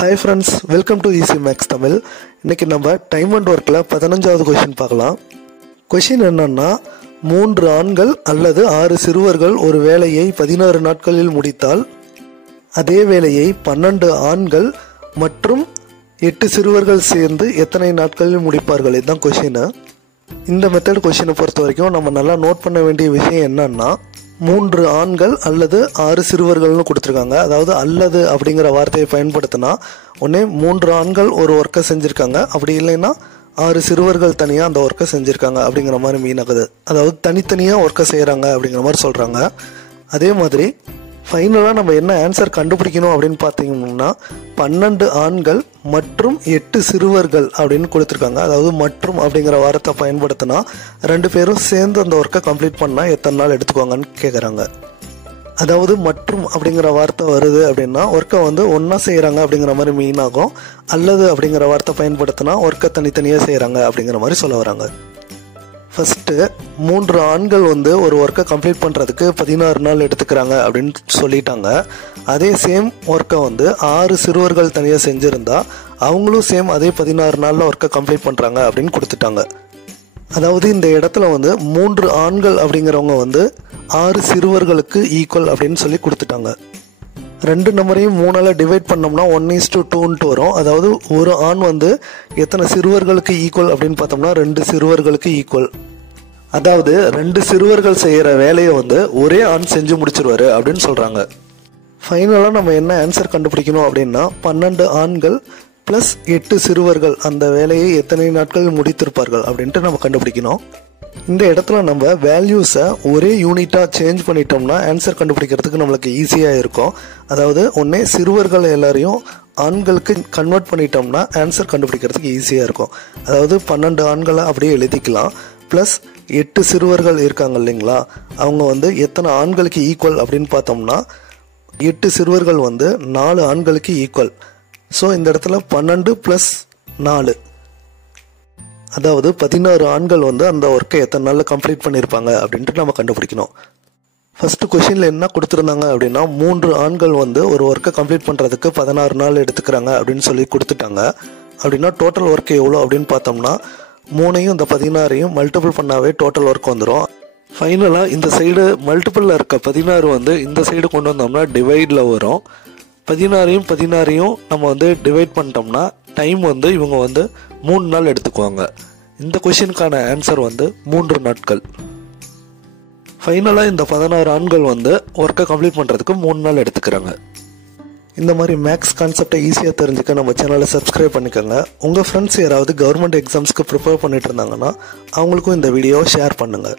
Hi friends, welcome to Easy Max Tamil. இன்னைக்கு நம்ம time and ஒர்க்கில் 15வது கொஷின் பார்க்கலாம். கொஷின் என்னன்னா, 3 ஆண்கள் அல்லது 6 சிறுவர்கள் ஒரு வேலையை 16 நாட்களில் முடித்தால் அதே வேலையை 12 ஆண்கள் மற்றும் 8 சிறுவர்கள் சேர்ந்து எத்தனை நாட்களில் முடிப்பார்கள்? இதுதான் கொஷின். இந்த மெத்தட் கொஷினை பொறுத்த வரைக்கும் நம்ம நல்லா நோட் பண்ண வேண்டிய விஷயம் என்னன்னா, 3 ஆண்கள் அல்லது 6 சிறுவர்கள்னு கொடுத்துருக்காங்க. அதாவது அல்லது அப்படிங்கிற வார்த்தையை பயன்படுத்தினா ஒன்னே 3 ஆண்கள் ஒரு ஒர்க்கை செஞ்சுருக்காங்க, அப்படி இல்லைன்னா 6 சிறுவர்கள் தனியாக அந்த ஒர்க்கை செஞ்சுருக்காங்க அப்படிங்கிற மாதிரி மீன் ஆகுது. அதாவது தனித்தனியாக ஒர்க்கை செய்கிறாங்க அப்படிங்கிற மாதிரி சொல்கிறாங்க. அதே மாதிரி ஃபைனலாக நம்ம என்ன ஆன்சர் கண்டுபிடிக்கணும் அப்படின்னு பார்த்தீங்கன்னா, 12 ஆண்கள் மற்றும் 8 சிறுவர்கள் அப்படின்னு கொடுத்துருக்காங்க. அதாவது மற்றும் அப்படிங்கிற வார்த்தை பயன்படுத்தினா 2 பேரும் சேர்ந்து அந்த ஒர்க்கை கம்ப்ளீட் பண்ணால் எத்தனை நாள் எடுத்துக்குவாங்கன்னு கேட்குறாங்க. அதாவது மற்றும் அப்படிங்கிற வார்த்தை வருது அப்படின்னா ஒர்க்கை ஒன்றா செய்கிறாங்க அப்படிங்கிற மாதிரி மீன் ஆகும். அல்லது அப்படிங்கிற வார்த்தை பயன்படுத்தினா ஒர்க்கை தனித்தனியாக செய்கிறாங்க அப்படிங்கிற மாதிரி சொல்ல வராங்க. ஃபஸ்ட்டு 3 ஆண்கள் ஒரு ஒர்க்கை கம்ப்ளீட் பண்ணுறதுக்கு 16 நாள் எடுத்துக்கிறாங்க அப்படின்னு சொல்லிட்டாங்க. அதே சேம் ஒர்க்கை 6 சிறுவர்கள் தனியாக செஞ்சுருந்தா அவங்களும் சேம் அதே 16 நாளில் ஒர்க்கை கம்ப்ளீட் பண்ணுறாங்க அப்படின்னு கொடுத்துட்டாங்க. அதாவது இந்த இடத்துல 3 ஆண்கள் அப்படிங்கிறவங்க 6 சிறுவர்களுக்கு ஈக்குவல் அப்படின்னு சொல்லி கொடுத்துட்டாங்க. 2 நம்பரையும் 3ஆல் டிவைட் பண்ணோம்னா 1:2 வரும். அதாவது ஒரு ஆண் எத்தனை சிறுவர்களுக்கு ஈக்குவல் அப்படின்னு பார்த்தோம்னா 2 சிறுவர்களுக்கு ஈக்குவல். அதாவது 2 சிறுவர்கள் செய்கிற வேலையை ஒரே ஆண் செஞ்சு முடிச்சிருவாரு அப்படின்னு சொல்கிறாங்க. ஃபைனலாக நம்ம என்ன ஆன்சர் கண்டுபிடிக்கணும் அப்படின்னா, 12 ஆண்கள் ப்ளஸ் 8 சிறுவர்கள் அந்த வேலையை எத்தனை நாட்கள் முடித்திருப்பார்கள் அப்படின்ட்டு நம்ம கண்டுபிடிக்கணும். இந்த இடத்துல நம்ம வேல்யூஸை ஒரே யூனிட்டாக சேஞ்ச் பண்ணிட்டோம்னா ஆன்சர் கண்டுபிடிக்கிறதுக்கு நம்மளுக்கு ஈஸியாக இருக்கும். அதாவது ஒன்றே சிறுவர்கள் எல்லாரையும் ஆண்களுக்கு கன்வெர்ட் பண்ணிட்டோம்னா ஆன்சர் கண்டுபிடிக்கிறதுக்கு ஈஸியாக இருக்கும். அதாவது 12 ஆண்களை அப்படியே எழுதிக்கலாம். ப்ளஸ் 8 சிறுவர்கள் இருக்காங்க இல்லைங்களா, அவங்க எத்தனை ஆண்களுக்கு ஈக்குவல் அப்படின்னு பார்த்தோம்னா 8 சிறுவர்கள் 4 ஆண்களுக்கு ஈக்குவல். ஸோ இந்த இடத்துல 12 + 4 அதாவது 16 ஆண்கள் அந்த ஒர்க்கை எத்தனை நாளில் கம்ப்ளீட் பண்ணியிருப்பாங்க அப்படின்ட்டு நம்ம கண்டுபிடிக்கணும். ஃபஸ்ட்டு கொஷினில் என்ன கொடுத்துருந்தாங்க அப்படின்னா, 3 ஆண்கள் ஒரு ஒர்க்கை கம்ப்ளீட் பண்ணுறதுக்கு 16 நாள் எடுத்துக்கிறாங்க அப்படின்னு சொல்லி கொடுத்துட்டாங்க. அப்படின்னா டோட்டல் ஒர்க் எவ்வளோ அப்படின்னு பார்த்தோம்னா 3ஐயும் இந்த 16ஐயும் மல்டிபிள் பண்ணாவே டோட்டல் ஒர்க் வந்துடும். ஃபைனலாக இந்த சைடு மல்டிபிளில் இருக்க 16 இந்த சைடு கொண்டு வந்தோம்னா டிவைடில் வரும். 16ஐயும் நம்ம டிவைட் பண்ணிட்டோம்னா டைம் இவங்க 3 நாள் எடுத்துக்குவாங்க. இந்த கொஷினுக்கான ஆன்சர் 3 நாட்கள். ஃபைனலாக இந்த 16 ஆண்கள் ஒர்க்கை கம்ப்ளீட் பண்ணுறதுக்கு 3 நாள் எடுத்துக்கிறாங்க. இந்த மாதிரி மேக்ஸ் கான்செப்டை ஈஸியாக தெரிஞ்சுக்க நம்ம சேனலை சப்ஸ்கிரைப் பண்ணிக்கோங்க. உங்கள் ஃப்ரெண்ட்ஸ் யாராவது கவர்மெண்ட் எக்ஸாம்ஸ்க்கு ப்ரிப்பேர் பண்ணிட்டு இருந்தாங்கன்னா அவங்களுக்கும் இந்த வீடியோவை ஷேர் பண்ணுங்கள்.